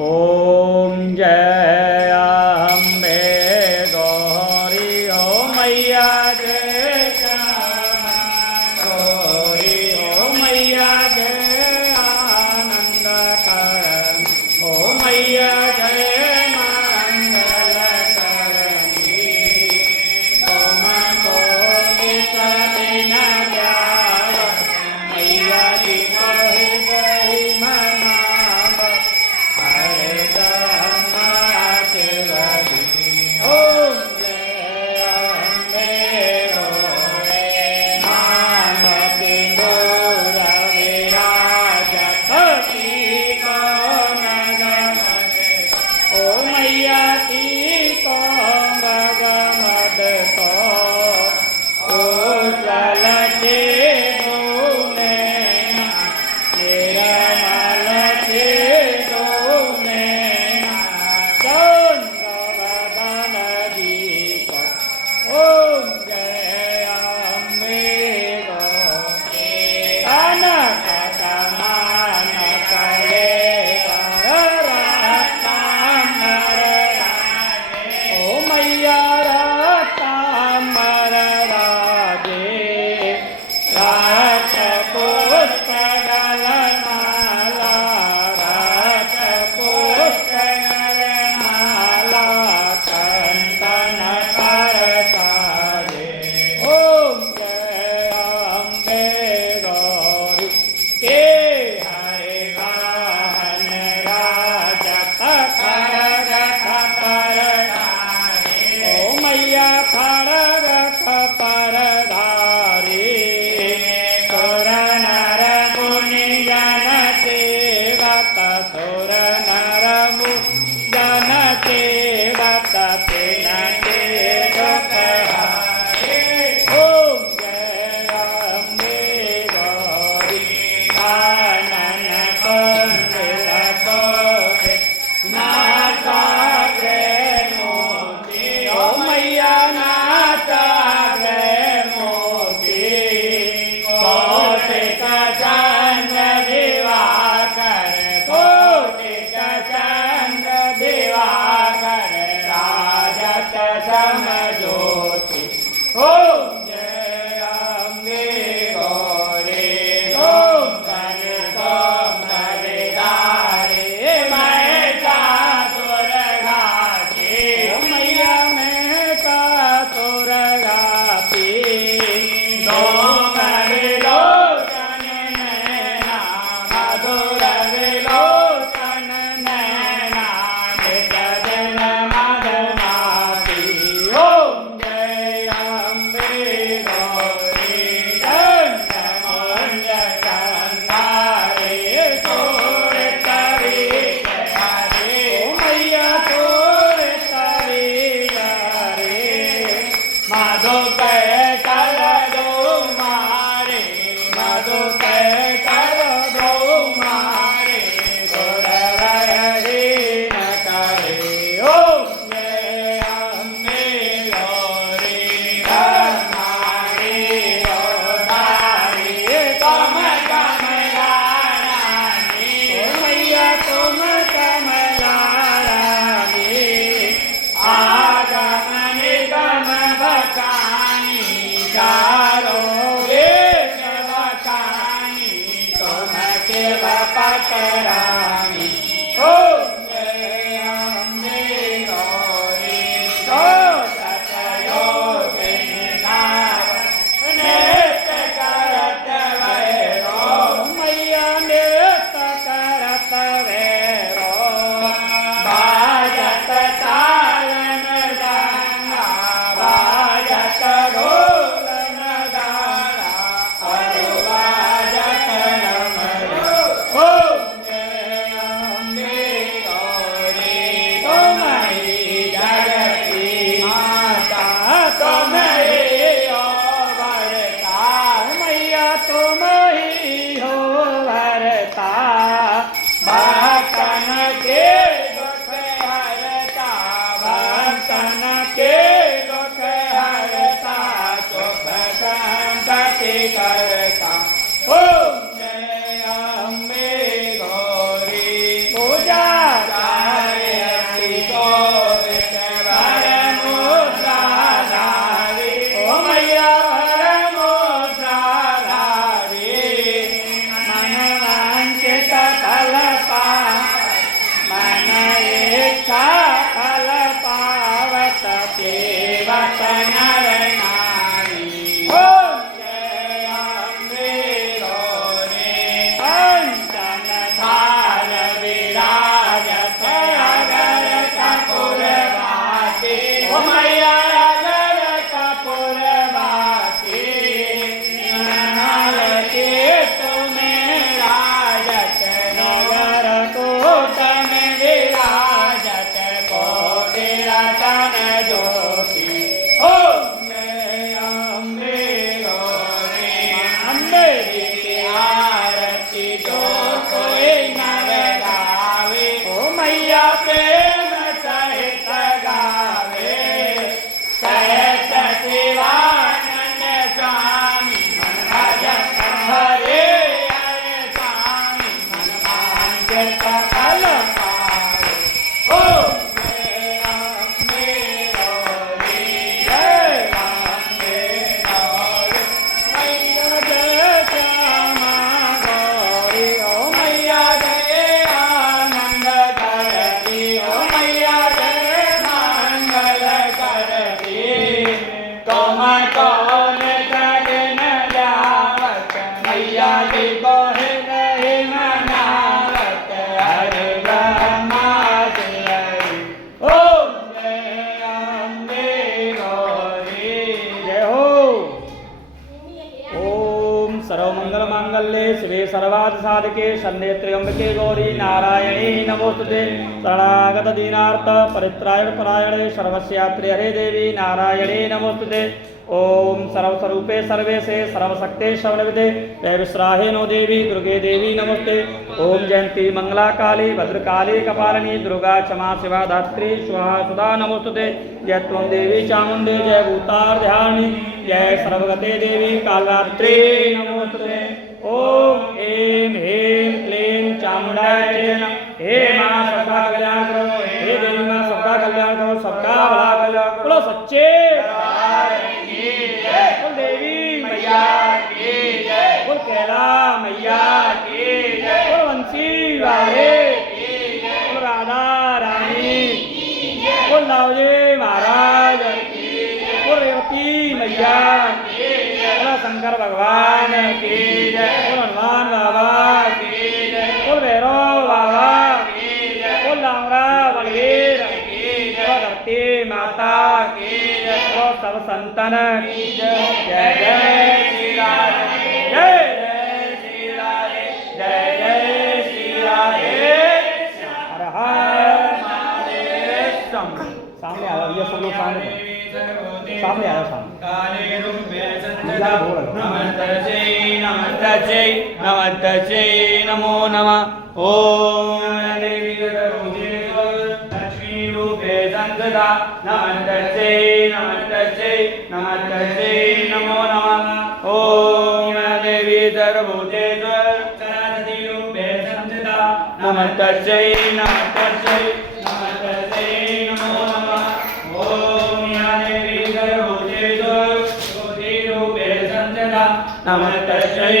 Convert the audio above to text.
ओम जय अम्बे गौरी ओ मैया जय गौरी ओ मैया जय आनंद करण ओ मैया जय मंगल करणी तुम को नित दिन द्याव मैया जी को हृदय मनाव ओम जय अम्बे गौरी मानती दूर विराजत कौन गमद ओ मैया की कौन गमद तो ओ चल के दूने निर्मल के दूने चंद्रवदन दीप ओम जय अम्बे गौरी अनक समान करे ओ मैया रातांबर राजे रात पुष्प गलमाला रात पुष्प गलमाला कंदन कर साजे ओम जय अम्बे गौरी के हरे वाहन राजत खड़गठ पर धारे ओ मैया खड़गठ पर धारे सुर नर मुनि जन सेवत सुर नर मुनि जन सेवत तिन के दुख हारे ओम जय अम्बे गौरी कानन कुंडल शोभे नासाग्रे मोती ओ मैया नासाग्रे मोती कोटिक चंद्र दिवाकर कोटिक चंद्र दिवाकर राजत समज्योति ओम जय अम्बे गौरी ओम कन सोम हरिदारे मैं सुर घाटी मैया मैं सुर घाटी दो विलोचन नैना मधुर विलोचन नैना निज दिन मदमाती ओम जय अम्बे गौरी चंद्रमंड चंदारे तोड़ तरी हरे ओ मैया तोड़ तरी हरे माधो कै कर दो मारे माधो कै कर दो मारे तोर हीन करे ओम जय अम्बे गौरी धर्मारी रोधारी तुम कमला रानी ओ मैया तुम कमला रानी आगम निगम बखानी चारो वेद बखानी तुम के पकरानी ओम जय अम्बे गौरी तो सतयोगिनी नाव नृत्य करत वैरो मैया नृत्य करत वैरो बाजत तालन गंगा बाजत ढोल नगारा अरु बाजत डमरू ओम जय अम्बे गौरी तुम ही जगती माता तुम ही हो भरता मैया तुम ही हो भरता प्रेम सहित गावे सहत शिवानंद स्वामी मन भजन हरे हरे स्वामी मन भांगे सकल पावे ओम जय अम्बे गौरी जय अम्बे गौरी मैया जय श्यामा गौरी ओ मैया जय आनंद करती ओ मैया जय मंगल करती तुम कौन जगन जावत मैया जी को हृदय मनावत हरे ब्रह्मा हरि ओम जय अम्बे गौरी जय हो ओम सर्वमंगल मांगल्ये शिवे सर्वार्थ साधके शरण्ये त्र्यंबके गौरी नारायणे नमोस्तुते शरणागत दीनार्थ परित्राण परायणे सर्वस्यात्रे हरे देवी नारायणे नमोस्तुते ओम सर्वस्वरूपे सर्वेशे सर्वशक्ते शरणविदे जय विश्राहे नो देवी दुर्गे देवी नमस्ते ओम जयंती मंगला काली भद्रकाली कपालिनी दुर्गा क्षमा शिवा धात्री स्वाहा सुधा नमोस्तुते जय त्वं देवी चामुंडे जय भूतार्धारिणी जय सर्वगते देवी कालरात्रि नमोस्तुते ओम ऐं ह्रीं क्लीं चामुंडाय नमः हे मां सबका कल्याण करो हे देवी मां सबका कल्याण करो सबका भला करो बोलो सच्चे बोल देवी मैया की जय बोल कैला मैया की जय बोल वंशी वाले की जय बोल राधा रानी की जय बोल लावजे महाराज की जय बोल रेवती मैया की जय बोल शंकर भगवान की जय बोल हनुमान बाबा की जय बोल भैरव बाबा की जय बोल लामरा बलवीर की जय धरती माता की जय बोल सब संतन की जय जय जय श्री राधे जय जय श्री राधे जय जय श्री राधे हर हर महादेव सामने आ जाओ ये सब लोग सामने सामने आ जाओ सामने नमस्तस्यै नमो नमः ओम देवी लक्ष्मी रूपे संसदा नमस्तस्यै नमो नमः ओम देवी सर्वभूतेषु सरस्वती रूपे संसदा नमस्तस्यै नमो नमः ओम देवी सर्वभूतेषु ज्योतिरूपे संसदा नमस्तस्यै